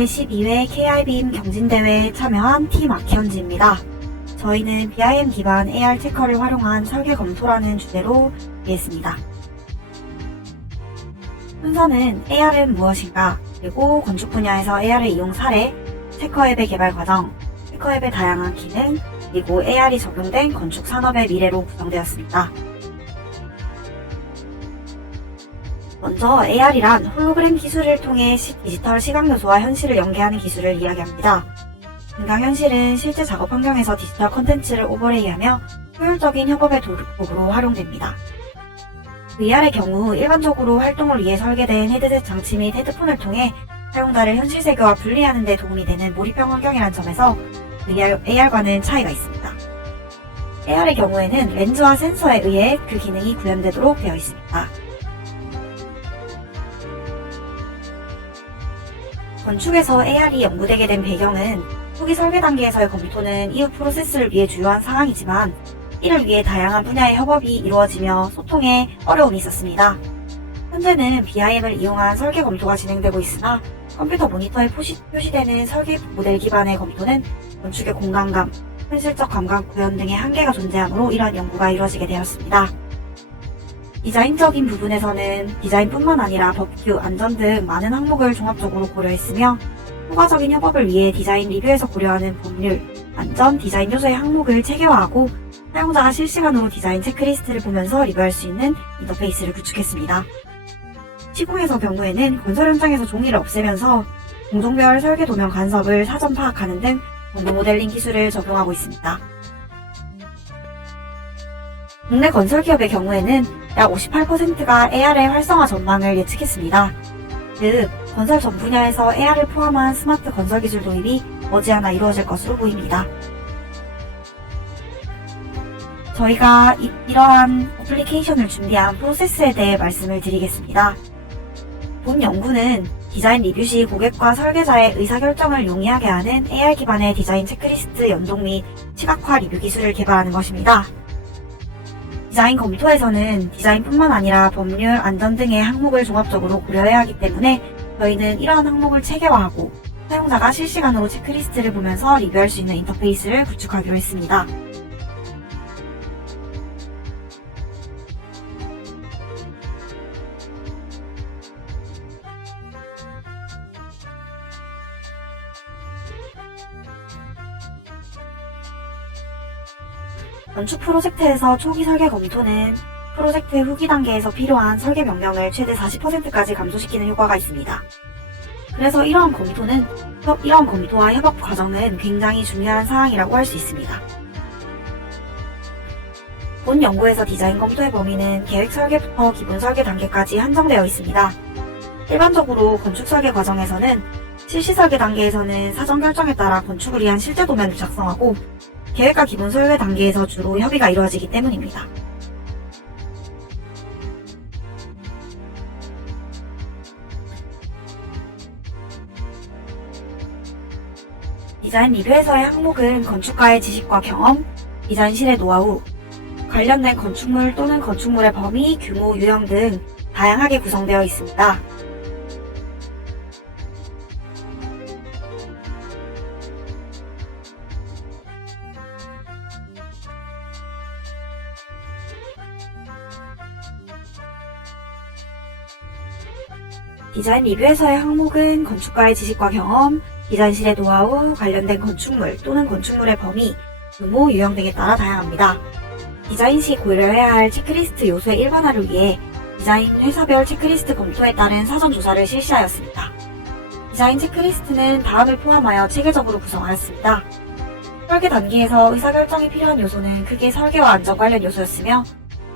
제12회 KIBIM 경진대회에 참여한 팀 아키언즈입니다. 저희는 BIM 기반 AR 체커를 활용한 설계 검토라는 주제로 준비했습니다. 순서는 AR은 무엇인가, 그리고 건축 분야에서 AR의 이용 사례, 체커 앱의 개발 과정, 체커 앱의 다양한 기능, 그리고 AR이 적용된 건축 산업의 미래로 구성되었습니다. 먼저 AR이란 홀로그램 기술을 통해 디지털 시각 요소와 현실을 연계하는 기술을 이야기합니다. 증강현실은 실제 작업 환경에서 디지털 콘텐츠를 오버레이하며 효율적인 협업의 도구로 활용됩니다. VR의 경우 일반적으로 활동을 위해 설계된 헤드셋 장치 및 헤드폰을 통해 사용자를 현실 세계와 분리하는 데 도움이 되는 몰입형 환경이라는 점에서 AR과는 차이가 있습니다. AR의 경우에는 렌즈와 센서에 의해 그 기능이 구현되도록 되어 있습니다. 건축에서 AR이 연구되게 된 배경은 초기 설계 단계에서의 검토는 이후 프로세스를 위해 주요한 상황이지만 이를 위해 다양한 분야의 협업이 이루어지며 소통에 어려움이 있었습니다. 현재는 BIM을 이용한 설계 검토가 진행되고 있으나 컴퓨터 모니터에 표시되는 설계 모델 기반의 검토는 건축의 공간감, 현실적 감각 구현 등의 한계가 존재하므로 이러한 연구가 이루어지게 되었습니다. 디자인적인 부분에서는 디자인뿐만 아니라 법규, 안전 등 많은 항목을 종합적으로 고려했으며 효과적인 협업을 위해 디자인 리뷰에서 고려하는 법률, 안전, 디자인 요소의 항목을 체계화하고 사용자가 실시간으로 디자인 체크리스트를 보면서 리뷰할 수 있는 인터페이스를 구축했습니다. 시공에서 경우에는 건설 현장에서 종이를 없애면서 공종별 설계 도면 간섭을 사전 파악하는 등 정보 모델링 기술을 적용하고 있습니다. 국내 건설 기업의 경우에는 약 58%가 AR의 활성화 전망을 예측했습니다. 즉, 건설 전 분야에서 AR을 포함한 스마트 건설 기술 도입이 머지않아 이루어질 것으로 보입니다. 저희가 이러한 어플리케이션을 준비한 프로세스에 대해 말씀을 드리겠습니다. 본 연구는 디자인 리뷰 시 고객과 설계자의 의사결정을 용이하게 하는 AR 기반의 디자인 체크리스트 연동 및 시각화 리뷰 기술을 개발하는 것입니다. 디자인 검토에서는 디자인뿐만 아니라 법률, 안전 등의 항목을 종합적으로 고려해야 하기 때문에 저희는 이러한 항목을 체계화하고 사용자가 실시간으로 체크리스트를 보면서 리뷰할 수 있는 인터페이스를 구축하기로 했습니다. 건축 프로젝트에서 초기 설계 검토는 프로젝트의 후기 단계에서 필요한 설계 변경을 최대 40%까지 감소시키는 효과가 있습니다. 그래서 이러한 검토와 협업 과정은 굉장히 중요한 사항이라고 할 수 있습니다. 본 연구에서 디자인 검토의 범위는 계획 설계부터 기본 설계 단계까지 한정되어 있습니다. 일반적으로 건축 설계 과정에서는 실시 설계 단계에서는 사전 결정에 따라 건축을 위한 실제 도면을 작성하고 계획과 기본 설계 단계에서 주로 협의가 이루어지기 때문입니다. 디자인 리뷰에서의 항목은 건축가의 지식과 경험, 디자인실의 노하우, 관련된 건축물 또는 건축물의 범위, 규모, 유형 등 다양하게 구성되어 있습니다. 디자인 리뷰에서의 항목은 건축가의 지식과 경험, 디자인실의 노하우, 관련된 건축물 또는 건축물의 범위, 규모, 유형 등에 따라 다양합니다. 디자인 시 고려해야 할 체크리스트 요소의 일반화를 위해 디자인 회사별 체크리스트 검토에 따른 사전 조사를 실시하였습니다. 디자인 체크리스트는 다음을 포함하여 체계적으로 구성하였습니다. 설계 단계에서 의사결정이 필요한 요소는 크게 설계와 안전 관련 요소였으며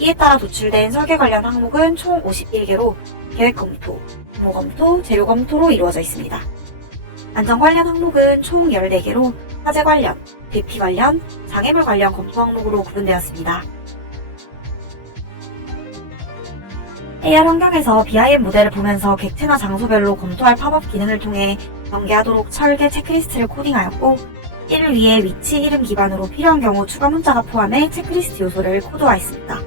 이에 따라 도출된 설계 관련 항목은 총 51개로 계획 검토, 규모 검토, 재료 검토로 이루어져 있습니다. 안전 관련 항목은 총 14개로 화재 관련, 대피 관련, 장애물 관련 검토 항목으로 구분되었습니다. AR 환경에서 BIM 모델을 보면서 객체나 장소별로 검토할 팝업 기능을 통해 연계하도록 설계 체크리스트를 코딩하였고 이를 위해 위치 이름 기반으로 필요한 경우 추가 문자가 포함해 체크리스트 요소를 코드화했습니다.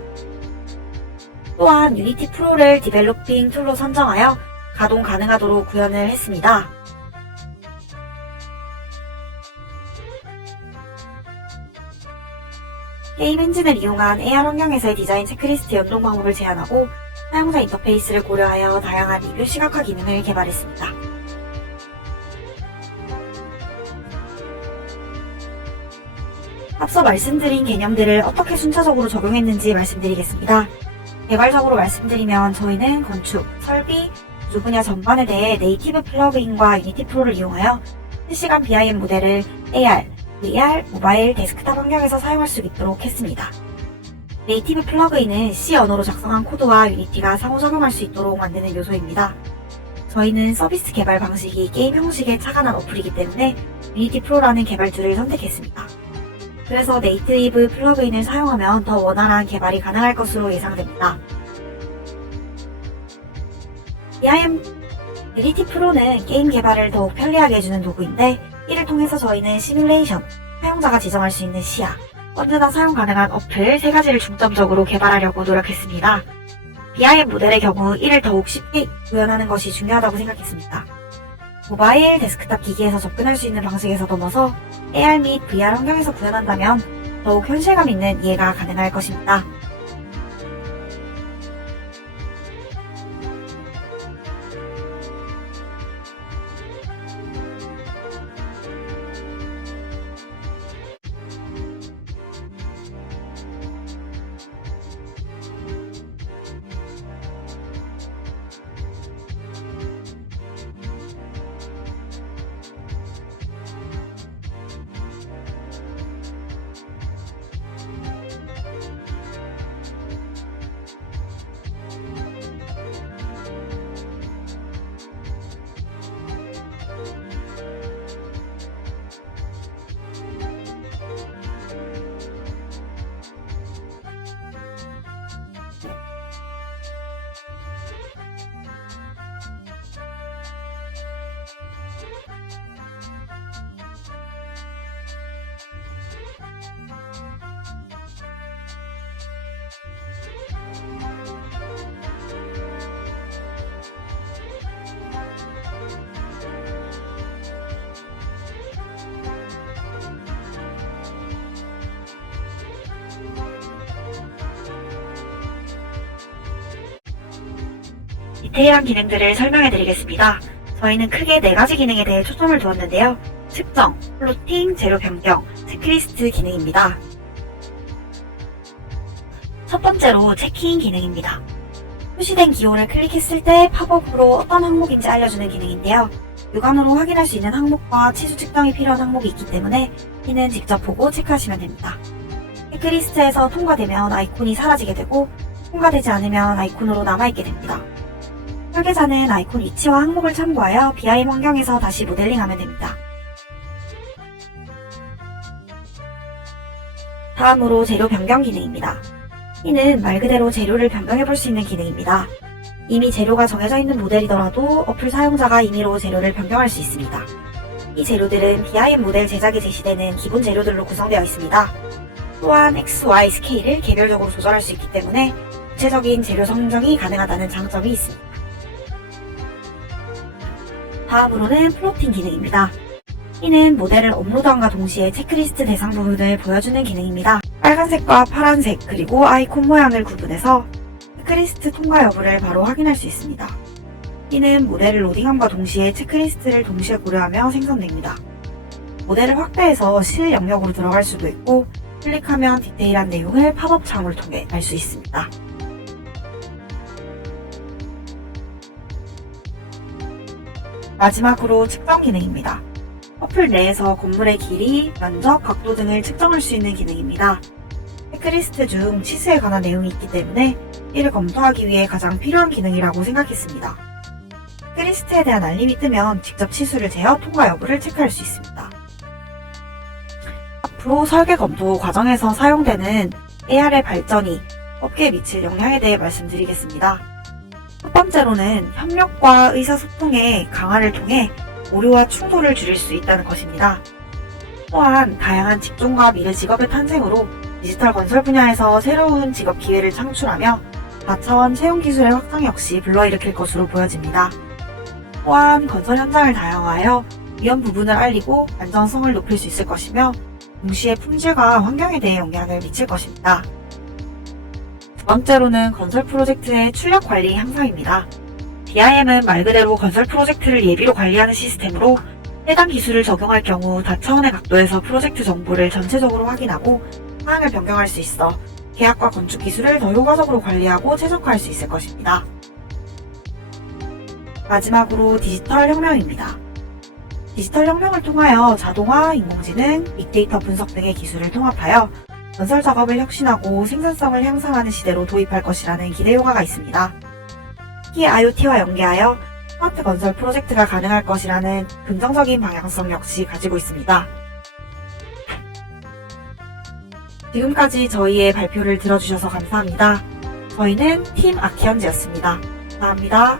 또한 유니티 프로를 디벨로핑 툴로 선정하여 가동 가능하도록 구현을 했습니다. 게임 엔진을 이용한 AR 환경에서의 디자인 체크리스트 연동 방법을 제안하고 사용자 인터페이스를 고려하여 다양한 리뷰 시각화 기능을 개발했습니다. 앞서 말씀드린 개념들을 어떻게 순차적으로 적용했는지 말씀드리겠습니다. 개발적으로 말씀드리면 저희는 건축, 설비, 구조 분야 전반에 대해 네이티브 플러그인과 유니티 프로를 이용하여 실시간 BIM 모델을 AR, VR, 모바일, 데스크탑 환경에서 사용할 수 있도록 했습니다. 네이티브 플러그인은 C 언어로 작성한 코드와 유니티가 상호작용할 수 있도록 만드는 요소입니다. 저희는 서비스 개발 방식이 게임 형식에 착안한 어플이기 때문에 유니티 프로라는 개발 툴을 선택했습니다. 그래서 네이티브 플러그인을 사용하면 더 원활한 개발이 가능할 것으로 예상됩니다. BIM 유니티 프로는 게임 개발을 더욱 편리하게 해주는 도구인데 이를 통해서 저희는 시뮬레이션, 사용자가 지정할 수 있는 시야, 언제나 사용 가능한 어플 3가지를 중점적으로 개발하려고 노력했습니다. BIM 모델의 경우 이를 더욱 쉽게 구현하는 것이 중요하다고 생각했습니다. 모바일, 데스크탑 기기에서 접근할 수 있는 방식에서 넘어서 AR 및 VR 환경에서 구현한다면 더욱 현실감 있는 이해가 가능할 것입니다. 디테일한 기능들을 설명해 드리겠습니다. 저희는 크게 4가지 기능에 대해 초점을 두었는데요. 측정, 플로팅, 재료 변경, 체크리스트 기능입니다. 첫 번째로 체크인 기능입니다. 표시된 기호를 클릭했을 때 팝업으로 어떤 항목인지 알려주는 기능인데요. 육안으로 확인할 수 있는 항목과 치수 측정이 필요한 항목이 있기 때문에 이는 직접 보고 체크하시면 됩니다. 체크리스트에서 통과되면 아이콘이 사라지게 되고 통과되지 않으면 아이콘으로 남아있게 됩니다. 설계자는 아이콘 위치와 항목을 참고하여 BIM 환경에서 다시 모델링하면 됩니다. 다음으로 재료 변경 기능입니다. 이는 말 그대로 재료를 변경해 볼 수 있는 기능입니다. 이미 재료가 정해져 있는 모델이더라도 어플 사용자가 임의로 재료를 변경할 수 있습니다. 이 재료들은 BIM 모델 제작에 제시되는 기본 재료들로 구성되어 있습니다. 또한 X, Y 스케일을 개별적으로 조절할 수 있기 때문에 구체적인 재료 선정이 가능하다는 장점이 있습니다. 다음으로는 플로팅 기능입니다. 이는 모델을 업로드함과 동시에 체크리스트 대상 부분을 보여주는 기능입니다. 빨간색과 파란색 그리고 아이콘 모양을 구분해서 체크리스트 통과 여부를 바로 확인할 수 있습니다. 이는 모델을 로딩함과 동시에 체크리스트를 동시에 고려하며 생성됩니다. 모델을 확대해서 실 영역으로 들어갈 수도 있고 클릭하면 디테일한 내용을 팝업 창을 통해 알 수 있습니다. 마지막으로 측정 기능입니다. 어플 내에서 건물의 길이, 면적, 각도 등을 측정할 수 있는 기능입니다. 체크리스트 중 치수에 관한 내용이 있기 때문에 이를 검토하기 위해 가장 필요한 기능이라고 생각했습니다. 체크리스트에 대한 알림이 뜨면 직접 치수를 재어 통과 여부를 체크할 수 있습니다. 앞으로 설계 검토 과정에서 사용되는 AR의 발전이 업계에 미칠 영향에 대해 말씀드리겠습니다. 첫 번째로는 협력과 의사소통의 강화를 통해 오류와 충돌을 줄일 수 있다는 것입니다. 또한 다양한 직종과 미래 직업의 탄생으로 디지털 건설 분야에서 새로운 직업 기회를 창출하며 4차원 채용 기술의 확장 역시 불러일으킬 것으로 보여집니다. 또한 건설 현장을 다양화하여 위험 부분을 알리고 안전성을 높일 수 있을 것이며 동시에 품질과 환경에 대해 영향을 미칠 것입니다. 두 번째로는 건설 프로젝트의 출력 관리 향상입니다. BIM은 말 그대로 건설 프로젝트를 예비로 관리하는 시스템으로 해당 기술을 적용할 경우 다차원의 각도에서 프로젝트 정보를 전체적으로 확인하고 사항을 변경할 수 있어 계약과 건축 기술을 더 효과적으로 관리하고 최적화할 수 있을 것입니다. 마지막으로 디지털 혁명입니다. 디지털 혁명을 통하여 자동화, 인공지능, 빅데이터 분석 등의 기술을 통합하여 건설 작업을 혁신하고 생산성을 향상하는 시대로 도입할 것이라는 기대 효과가 있습니다. 특히 IoT와 연계하여 스마트 건설 프로젝트가 가능할 것이라는 긍정적인 방향성 역시 가지고 있습니다. 지금까지 저희의 발표를 들어주셔서 감사합니다. 저희는 팀 아키언즈였습니다. 감사합니다.